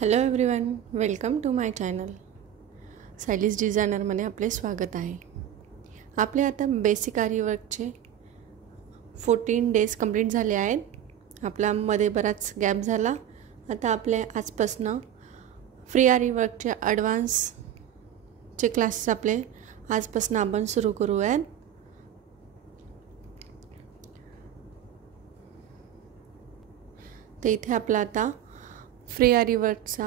Hello everyone, welcome to my channel. Sayali's डिझायनरमध्ये आपले स्वागत आहे. आपले आता बेसिक आरी वर्कचे 14 डेज कंप्लीट झाले आहेत. आपला मध्ये बराच गॅप झाला. आता आपले आजपासनं फ्री आरी वर्कचे ॲडव्हान्सचे क्लासेस आपले आजपासनं आपण सुरू करूयात. तर इथे आपला आता फ्री आरी वर्कचा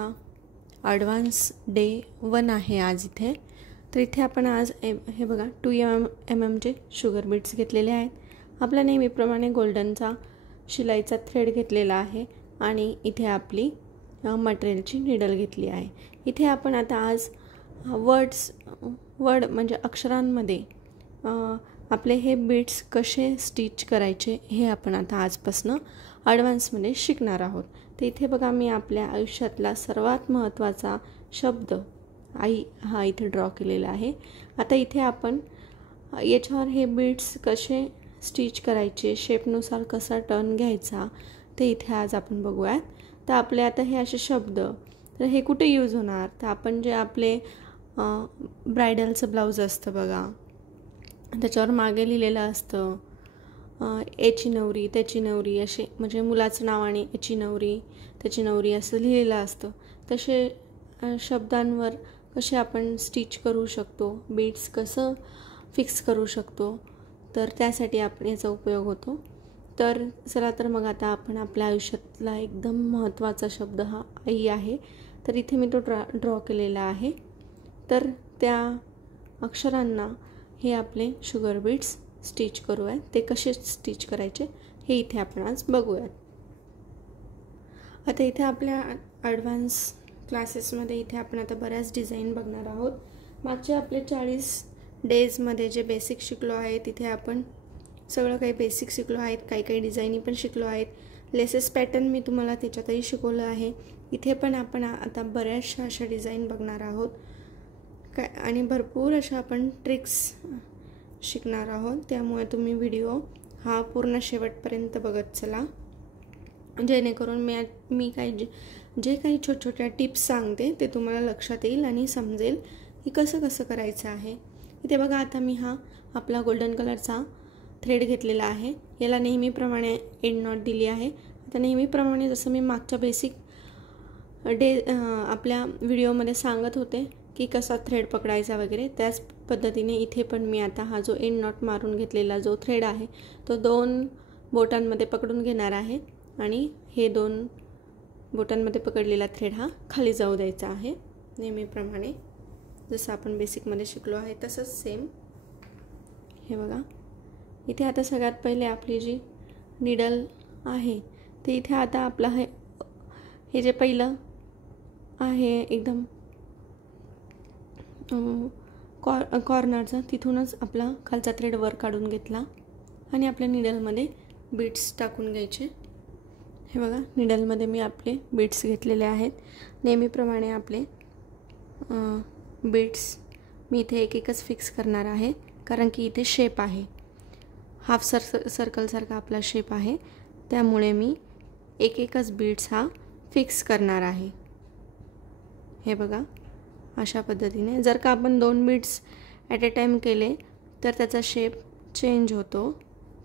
ॲडव्हान्स डे 1 आहे आज इथे. तर इथे आपण आज हे बघा 2 mm शुगर बीट्स घेतलेले आहेत. आपल्या नेहमीप्रमाणे गोल्डनचा शिलाईचा थ्रेड घेतलेला आहे आणि इथे आपली मटेरियलची निडल घेतली आहे. इथे आपण आता आज वर्ड म्हणजे अक्षरांमध्ये आपले हे बीट्स कसे स्टिच करायचे हे आपण आता आजपासून ॲडव्हान्समध्ये शिकणार आहोत. तर इथे बघा, मी आपल्या आयुष्यातला सर्वात महत्त्वाचा शब्द आई हा इथे ड्रॉ केलेला आहे. आता इथे आपण याच्यावर हे बीट्स कसे स्टिच करायचे, शेपनुसार कसा टर्न घ्यायचा ते इथे आज आपण बघूयात. तर आपले आता हे असे शब्द तर हे कुठे यूज होणार, तर आपण जे आपले ब्रायडलचं ब्लाऊज असतं बघा, त्याच्यावर मागे लिहिलेलं असतं याची नवरी त्याची नवरी, असे म्हणजे मुलाचं नाव आणि याची नवरी त्याची नवरी असं लिहिलेलं असतं. तसे शब्दांवर कसे आपण स्टिच करू शकतो, बीट्स कसं फिक्स करू शकतो, तर त्यासाठी आपण याचा उपयोग होतो. तर चला तर मग आता आपण आपल्या आयुष्यातला एकदम महत्त्वाचा शब्द हा आई आहे. तर इथे मी तो ड्रॉ केलेला आहे. तर त्या अक्षरांना हे आपले शुगर बीट्स स्टिच करूयात. ते कसे स्टिच करायचे हे इथे आपण आज बघूयात. आता इथे आपल्या ॲडव्हान्स क्लासेसमध्ये इथे आपण आता बऱ्याच डिझाईन बघणार आहोत. मागच्या आपले 40 डेजमध्ये जे बेसिक शिकलो आहे तिथे आपण सगळं काही बेसिक शिकलो आहेत. काही डिझाईनी पण शिकलो आहेत. लेसेस पॅटर्न मी तुम्हाला त्याच्यातही शिकवलं आहे. इथे पण आपण आता बऱ्याचशा अशा डिझाईन बघणार आहोत आणि भरपूर अशा आपण ट्रिक्स शिकणार आहोत. त्यामुळे तुम्ही व्हिडिओ हा पूर्ण शेवटपर्यंत बघत चला, जेणेकरून मी जे काही छोट्या टिप्स सांगते ते तुम्हाला लक्षात येईल आणि समजेल की कसं करायचं आहे. इथे बघा, आता मी हा आपला गोल्डन कलरचा थ्रेड घेतलेला आहे. याला नेहमीप्रमाणे एंड नॉट दिली आहे. आता नेहमीप्रमाणे जसं मी मागच्या बेसिक आपल्या व्हिडिओमध्ये सांगत होते की कसा थ्रेड पकडायचा वगैरे, त्याच पद्धतीने इथे पण मी आता हा जो एंड नॉट मारून घेतलेला जो थ्रेड आहे तो 2 बोटांमध्ये पकडून घेणार आहे आणि हे 2 बोटांमध्ये पकडलेला थ्रेड हा खाली जाऊ द्यायचा आहे. नेहमीप्रमाणे जसं आपण बेसिकमध्ये शिकलो आहे तसंच सेम. हे बघा, इथे आता सगळ्यात पहिले आपली जी निडल आहे ते इथे आता आपलं हे जे पहिलं आहे एकदम कॉर्नरचा, तिथूनच आपला खालचा थ्रेड वर काढून घेतला आणि आपल्या निडलमध्ये बीट्स टाकून घ्यायचे. हे बघा, निडलमध्ये मी आपले बीट्स घेतलेले आहेत. नेहमीप्रमाणे आपले बीट्स मी इथे एकच फिक्स करणार आहे, कारण की इथे शेप आहे, हाफ सर्कलसारखा आपला शेप आहे. त्यामुळे मी एकच बीट्स हा फिक्स करणार आहे. हे बघा, अशा पद्धतीने जर का आपण 2 बीट्स ॲट अ टाईम केले तर त्याचा शेप चेंज होतो.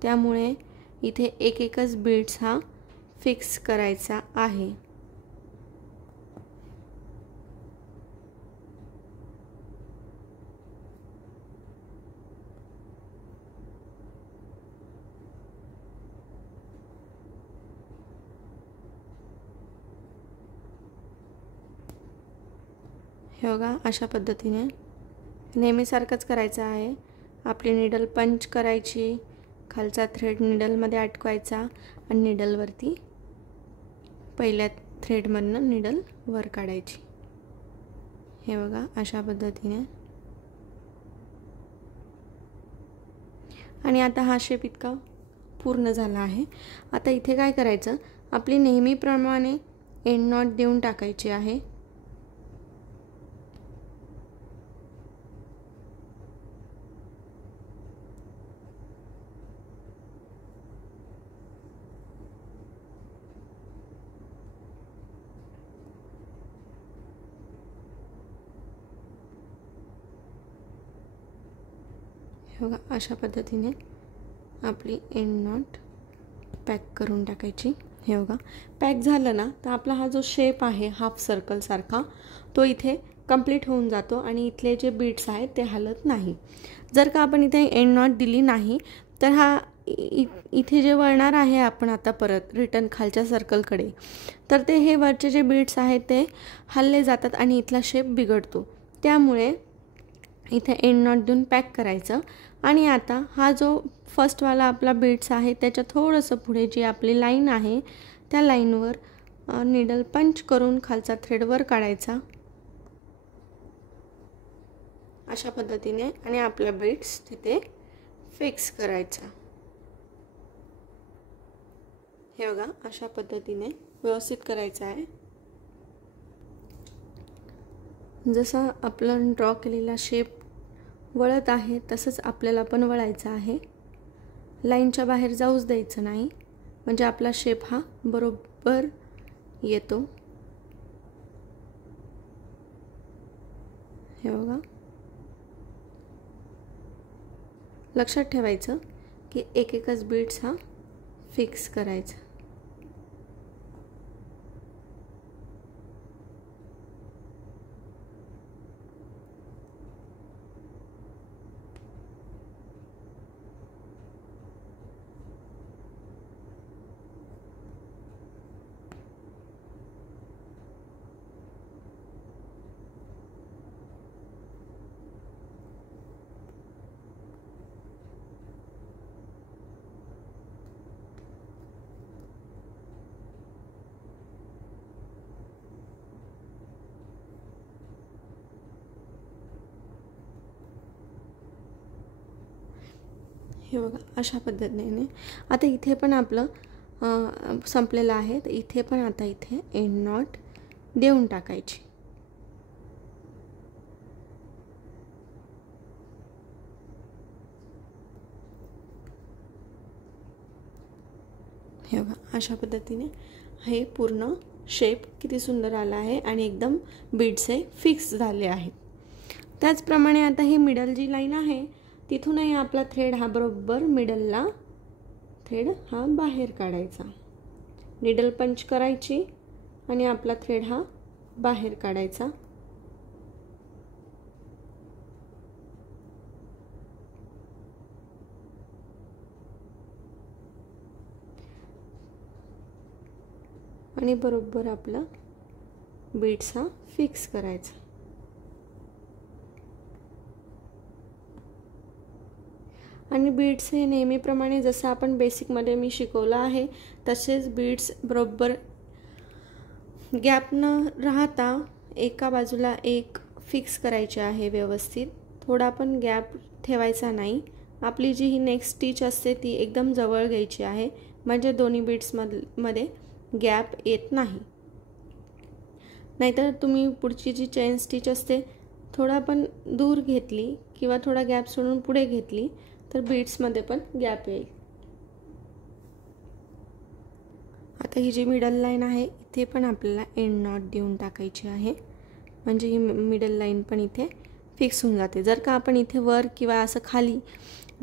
त्यामुळे इथे एकच बीट्स हा फिक्स करायचा आहे. हे बघा, अशा पद्धतीने नेहमीसारखंच करायचं आहे. आपली निडल पंच करायची, खालचा थ्रेड निडलमध्ये अटकवायचा आणि निडलवरती पहिल्या थ्रेडमधनं निडल वर काढायची. हे बघा, अशा पद्धतीने. आणि आता हा शेप इतका पूर्ण झाला आहे. आता इथे काय करायचं, आपली नेहमीप्रमाणे एंड नॉट देऊन टाकायची आहे. हे बघा अशा पद्धतीने आपली एंड नॉट पॅक करून टाकायची। हे बघा पॅक झालं ना तर आपला हा जो शेप आहे हाफ सर्कल सारखा तो इथे कंप्लीट होऊन जातो आणि इथले जे बीड्स आहेत ते हलत नाही। जर का आपण इथे एंड नॉट दिली नाही तर हा इथे जे वळणार आहे आपण आता परत रिटर्न खालच्या सर्कलकडे, तर ते हे वरचे जे बीड्स आहेत ते हलले जातात आणि इथला शेप बिघडतो। त्यामुळे इथे एंड नॉट देऊन पॅक करायचं। आणि आता हा जो फर्स्टवाला आपला बीड्स आहे त्याच्या थोडंसं पुढे जी आपली लाईन आहे त्या लाईनवर निडल पंच करून खालचा थ्रेड वर काढायचा अशा पद्धतीने आणि आपला बीड्स तिथे फिक्स करायचा। हे बघा अशा पद्धतीने व्यवस्थित करायचं आहे। जसा आपण ड्रॉ केलेला शेप वळत आहे तसंच आपल्याला पण वळायचं आहे। लाईनच्या बाहेर जाऊच द्यायचं नाही म्हणजे आपला शेप हा बरोबर येतो। हे बघा लक्षात ठेवायचं की एक एकच बीड्स हा फिक्स करायचा। हे बघा अशा पद्धतीने आता इथे पण आपलं संपलेलं आहे तर इथे पण आता इथे एंड नॉट देऊन टाकायची। हे बघा अशा पद्धतीने हे पूर्ण शेप किती सुंदर आला आहे आणि एकदम बीड्स हे फिक्स झाले आहेत। त्याचप्रमाणे आता ही मिडल जी लाईन आहे तिथूनही आपला थ्रेड हा बरोबर मिडलला थ्रेड हा बाहेर काढायचा। निडल पंच करायची आणि आपला थ्रेड हा बाहेर काढायचा। आणि बरोबर आपला बीड्स हा फिक्स करायचा। आणि बीड्स हे नेहमीप्रमाणे जसं आपण बेसिकमध्ये मी शिकवलं आहे तसेच बीड्स बरोबर गॅप न राहता एका बाजूला एक फिक्स करायचे आहे व्यवस्थित। थोडा पण गॅप ठेवायचा नाही। आपली जी ही नेक्स्ट स्टिच असते ती एकदम जवळ घ्यायची आहे म्हणजे दोन्ही बीड्स मध्ये गॅप येत नाही। नाहीतर तुम्ही पुढची जी चेन स्टिच असते थोडा पण दूर घेतली किंवा थोडा गॅप सोडून पुढे घेतली तर बीड्स मध्ये पण गॅप येईल। आता ही जी मिडल लाईन आहे इथे पण आपल्याला एंड नॉट देऊन टाकायची आहे म्हणजे ही मिडल लाईन पण इथे फिक्स होऊन जाते। जर का आपण इथे वर किंवा असं खाली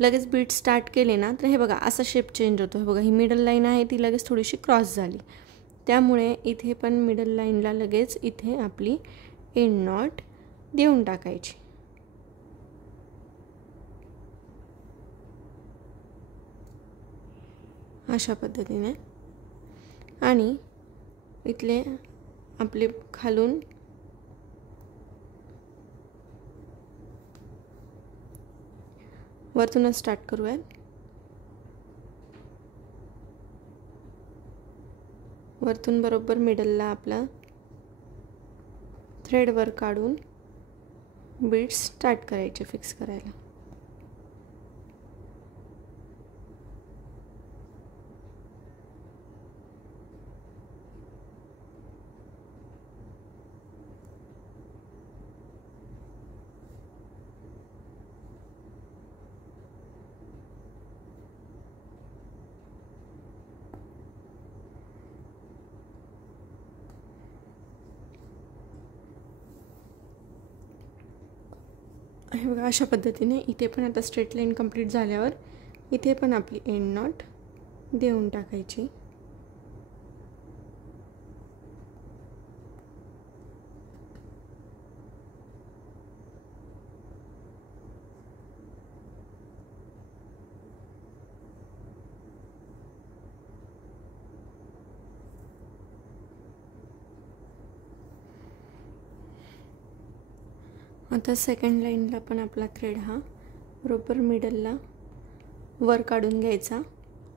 लगेच बीट स्टार्ट केले ना तर हे बघा असा शेप चेंज होतो। हे बघा ही मिडल लाईन आहे ती लगेच थोडीशी क्रॉस झाली त्यामुळे इथे पण मिडल लाईनला लगेच इथे आपली एंड नॉट देऊन टाकायची। अशा पद्धतीने आणि इथले आपले खालून वरतूनच स्टार्ट करूया। वरतून बरोबर मिडलला आपला थ्रेड वर काढून बीड्स स्टार्ट करायचे फिक्स करायला। हे बघा अशा पद्धतीने इथे पण आता स्ट्रेट लाईन कंप्लीट झाल्यावर इथे पण आपली एंड नॉट देऊन टाकायची. आता सेकंड लाईनला पण आपला थ्रेड हा बरोबर मिडलला वर काढून घ्यायचा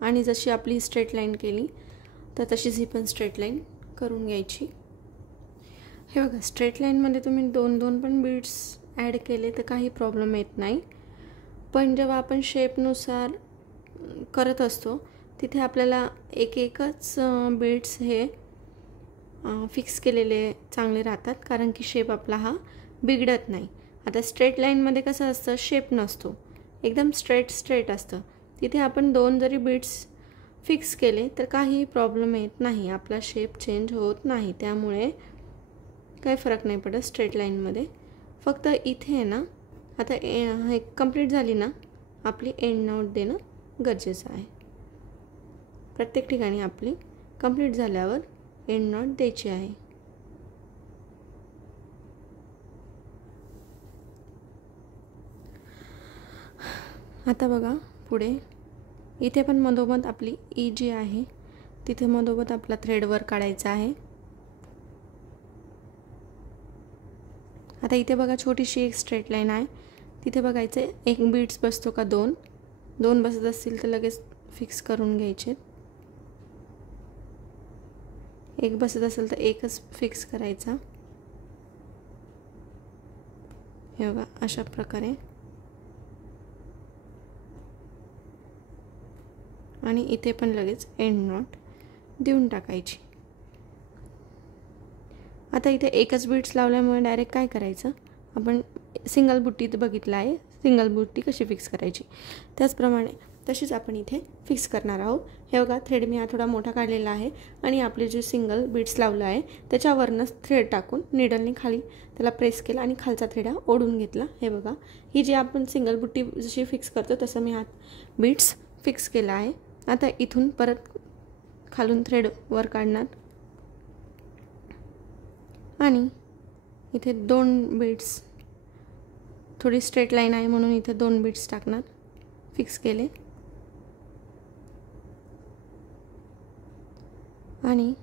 आणि जशी आपली स्ट्रेट लाईन केली तर तशीच ही पण स्ट्रेट लाईन करून घ्यायची. हे बघा स्ट्रेट लाईनमध्ये तुम्ही दोन दोन पण बीड्स ॲड केले तर काही प्रॉब्लेम येत नाही, पण जेव्हा आपण शेपनुसार करत असतो तिथे आपल्याला एकच बीड्स हे फिक्स केलेले चांगले राहतात, कारण की शेप आपला हा बिघडत नाही. आता स्ट्रेट लाईनमध्ये कसं असतं, शेप नसतो, एकदम स्ट्रेट असतं. तिथे आपण दोन जरी बीड्स फिक्स केले तर काही प्रॉब्लेम येत नाही, आपला शेप चेंज होत नाही, त्यामुळे काही फरक नाही पडत स्ट्रेट लाईनमध्ये. फक्त इथे आहे ना, आता हे कंप्लीट झाली ना आपली एंड नॉट देणं गरजेचं आहे. प्रत्येक ठिकाणी आपली कंप्लीट झाल्यावर एंड नॉट द्यायची आहे. आता बघा पुढे इथे पण मधोमध आपली ई जी आहे तिथे मधोमध आपला थ्रेड वर काढायचा आहे. आता इथे बघा छोटीशी एक स्ट्रेट लाईन आहे, तिथे बघायचं एक बीड्स बसतो का दोन बसत असतील तर लगेच फिक्स करून घ्यायचे. एक बसत असेल तर एकच फिक्स करायचा. हे बघा अशा प्रकारे. आणि इथे पण लगेच एंड नॉट देऊन टाकायची. आता इथे एकच बीड्स लावल्यामुळे डायरेक्ट काय करायचं, आपण सिंगल बुट्टीत बघितलं आहे सिंगल बुट्टी कशी फिक्स करायची, त्याचप्रमाणे तशीच आपण इथे फिक्स करणार आहोत. हे बघा थ्रेड मी हा थोडा मोठा काढलेला आहे आणि आपले जे सिंगल बीड्स लावलं आहे त्याच्यावरनंच थ्रेड टाकून निडलने खाली त्याला प्रेस केला आणि खालचा थ्रेड हा ओढून घेतला. हे बघा ही जी आपण सिंगल बुट्टी जशी फिक्स करतो तसं मी हा बीड्स फिक्स केला आहे. आता इथून परत खालून थ्रेड वर काढणार आणि इथे दोन बीड्स, थोडी स्ट्रेट लाईन आहे म्हणून इथे दोन बीड्स टाकणार, फिक्स केले आणि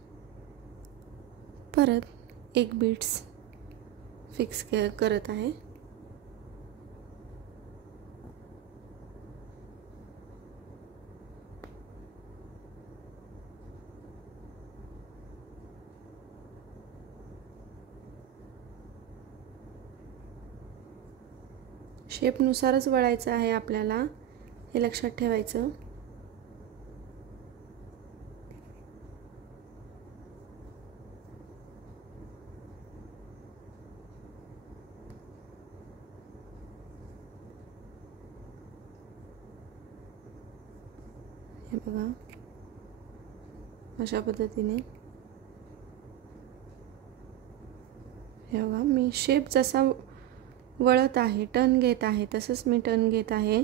परत एक बीड्स फिक्स करत आहे. शेपनुसारच वळायचं आहे आपल्याला, हे लक्षात ठेवायचं. हे बघा अशा पद्धतीने. हे बघा मी शेप जसा वळत आहे टर्न घेत आहे तसंच मी टर्न घेत आहे.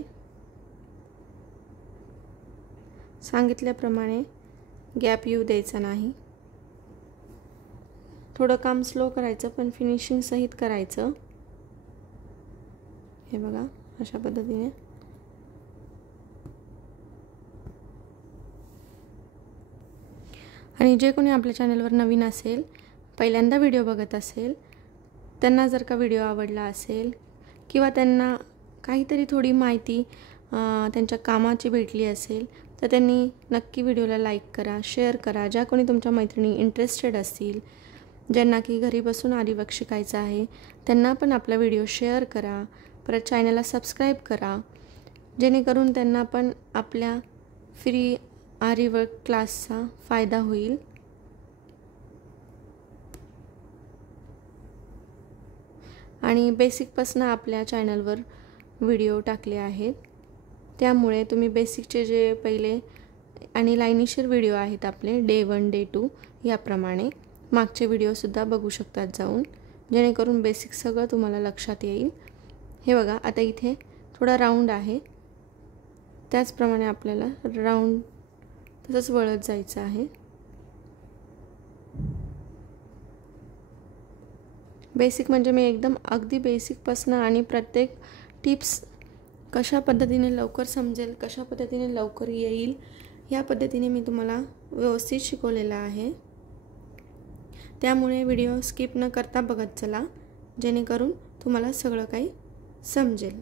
सांगितल्याप्रमाणे गॅप येऊ द्यायचा नाही. थोडं काम स्लो करायचं पण फिनिशिंग सहित करायचं. हे बघा अशा पद्धतीने. आणि जे कोणी आपल्या चॅनलवर नवीन असेल, पहिल्यांदा व्हिडिओ बघत असेल, त्यांना जर का व्हिडिओ आवडला असेल किंवा त्यांना काहीतरी थोडी माहिती त्यांच्या कामाची भेटली असेल तर त्यांनी नक्की व्हिडिओला लाईक करा, शेअर करा. ज्या कोणी तुमच्या मैत्रिणी इंटरेस्टेड असतील, ज्यांना की घरी बसून आरी वर्क शिकायचं आहे, त्यांना पण आपला व्हिडिओ शेअर करा. परत चॅनलला सबस्क्राईब करा, जेणेकरून त्यांना पण आपल्या फ्री आरी वर्क क्लासचा फायदा होईल. आणि बेसिकपासून आपल्या चॅनलवर व्हिडिओ टाकले आहेत, त्यामुळे तुम्ही बेसिकचे जे पहिले आणि लाईनीशीर व्हिडिओ आहेत आपले डे 1 डे 2 याप्रमाणे मागचे व्हिडिओसुद्धा बघू शकतात जाऊन, जेणेकरून बेसिक सगळं तुम्हाला लक्षात येईल. हे बघा आता इथे थोडा राऊंड आहे, त्याचप्रमाणे आपल्याला राऊंड तसंच वळत जायचं आहे. बेसिक म्हणजे मी एकदम अगदी बेसिकपासून आणि प्रत्येक टिप्स कशा पद्धतीने लवकर समजेल, कशा पद्धतीने लवकर येईल, या पद्धतीने मी तुम्हाला व्यवस्थित शिकवलेलं आहे. त्यामुळे व्हिडिओ स्किप न करता बघत चला, जेणेकरून तुम्हाला सगळं काही समजेल.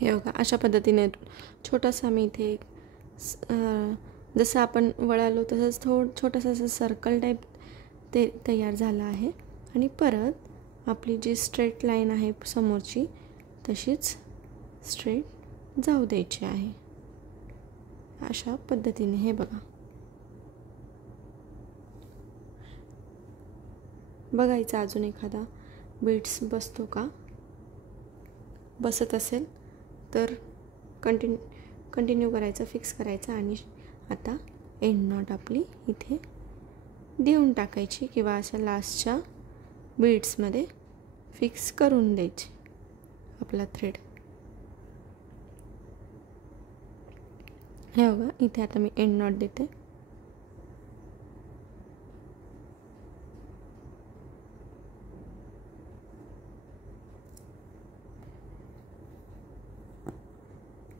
हे बघा अशा पद्धतीने छोटासा मी इथे जसं आपण वळालो तसंच छोटंसं असं सर्कल टाईप ते तयार झालं आहे. आणि परत आपली जी स्ट्रेट लाईन आहे समोरची तशीच स्ट्रेट जाऊ द्यायची आहे अशा पद्धतीने. हे बघा, बघायचा अजून एखादा बीट्स बसतो का. बसत असेल तर कंटिन्यू करायचं, फिक्स करायचं आणि आता एंड नॉट आपली इथे देऊन टाकायची किंवा अशा लास्टच्या बीड्समध्ये फिक्स करून द्यायची आपला थ्रेड. हे बघा इथे आता मी एंड नॉट देते.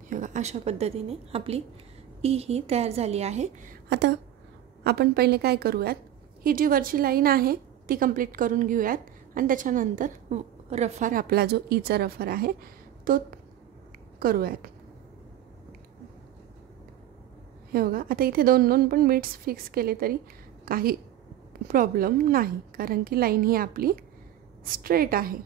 हे बघा अशा पद्धतीने आपली ही तयार झाली आहे. आता आपण पहिले काय करूयात, ही जी वरची लाईन आहे ती कंप्लीट करून घेऊयात आणि त्याच्यानंतर रफर आपला जो ईचा रफर आहे तो करूयात. हे बघा आता इथे 2-2 पण बीट्स फिक्स केले तरी काही प्रॉब्लेम नाही, कारण की लाईन ही आपली स्ट्रेट आहे.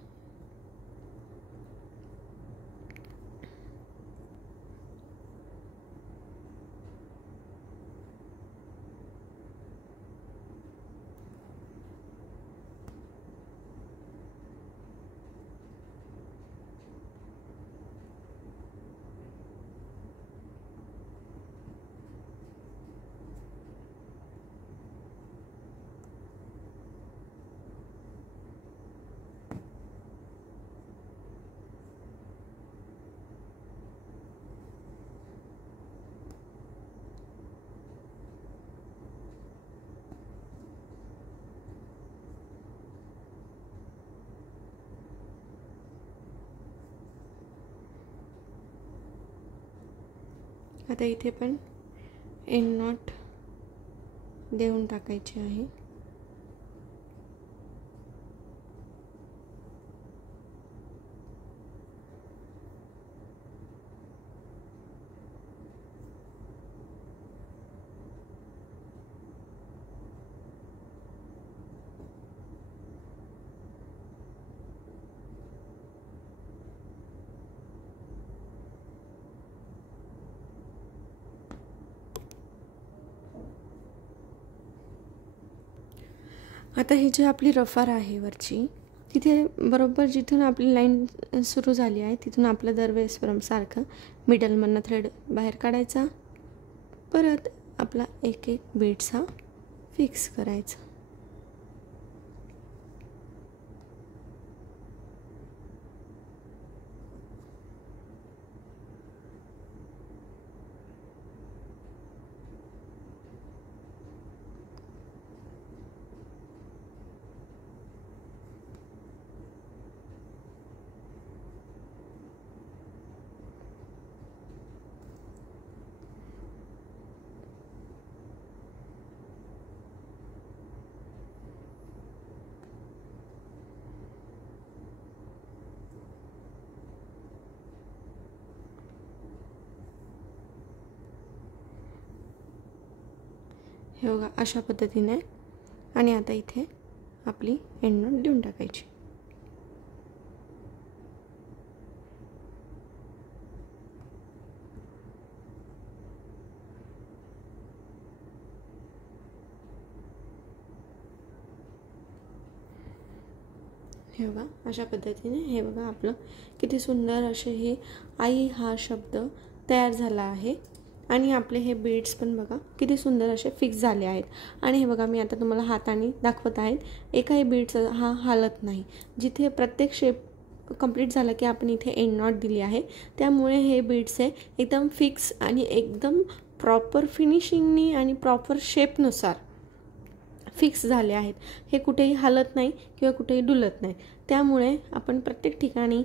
आता इथे पण एंड नॉट देऊन टाकायचे आहे. आता ही जी आपली रफर आहे वरची, तिथे बरोबर जिथून आपली लाईन सुरू झाली आहे तिथून आपलं दरवेळेस सारखं मिडलमधनं थ्रेड बाहेर काढायचा, परत आपला एक बीट्स हा फिक्स करायचा. हे बघा अशा पद्धतीने. आणि आता इथे आपली एंड नॉट देऊन टाकायची. हे बघा अशा पद्धतीने हे बघा आपलं किती सुंदर असे हे आई हा शब्द तयार झाला आहे आणि आपले हे बीड्स पण बघा किती सुंदर असे फिक्स झाले आहेत। आणि हे बघा मी आता तुम्हाला हाताने दाखवत आहेत, एकही बीड्स हा हालत नाही। जिथे प्रत्येक शेप कंप्लीट झाला की आपण इथे एंड नॉट दिली आहे, त्यामुळे हे बीड्स आहे एकदम फिक्स आणि एकदम प्रॉपर फिनिशिंगनी आणि प्रॉपर शेपनुसार फिक्स झाले आहेत। हे कुठेही हालत नाही किंवा कुठेही डुलत नाही, त्यामुळे आपण प्रत्येक ठिकाणी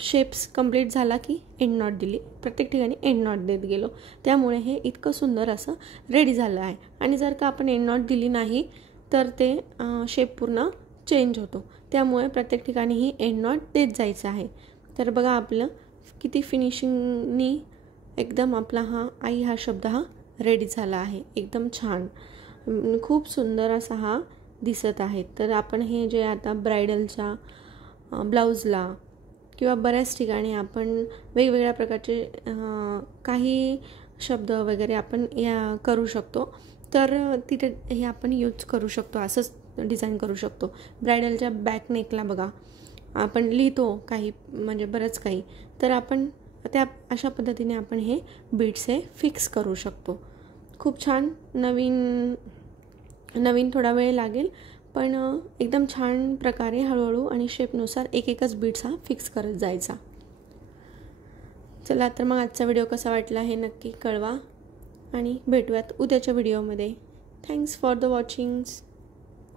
शेप्स कंप्लीट झाला की एंड नॉट दिली, प्रत्येक ठिकाणी एंड नॉट देत गेलो, त्यामुळे हे इतकं सुंदर असं रेडी झालं आहे। आणि जर का आपण एंड नॉट दिली नाही तर ते शेप पूर्ण चेंज होतो, त्यामुळे प्रत्येक ठिकाणी ही एंड नॉट देत जायचं आहे। तर बघा आपलं किती फिनिशिंगनी एकदम आपला हा आई हा शब्द हा रेडी झाला आहे, एकदम छान खूप सुंदर असा हा दिसत आहे। तर आपण हे जे आता ब्रायडलच्या ब्लाउजला किंवा बऱ्याच ठिकाणी आपण वेगवेगळ्या प्रकारचे काही शब्द वगैरे आपण या करू शकतो, तर तिथे हे आपण यूज करू शकतो, असंच डिझाईन करू शकतो। ब्रायडलच्या बॅक नेकला बघा आपण लिहितो काही म्हणजे बरंच काही, तर आपण त्या अशा पद्धतीने आपण हे बीड्स हे फिक्स करू शकतो। खूप छान नवीन थोडा वेळ लागेल, पण एकदम छान प्रकारे हळूहळू आणि शेपनुसार एक एकच बीड्स हा फिक्स करत जायचा। चला तर मग आजचा व्हिडिओ कसा वाटला हे नक्की कळवा आणि भेटूयात उद्याच्या व्हिडिओमध्ये। Thanks for the watching.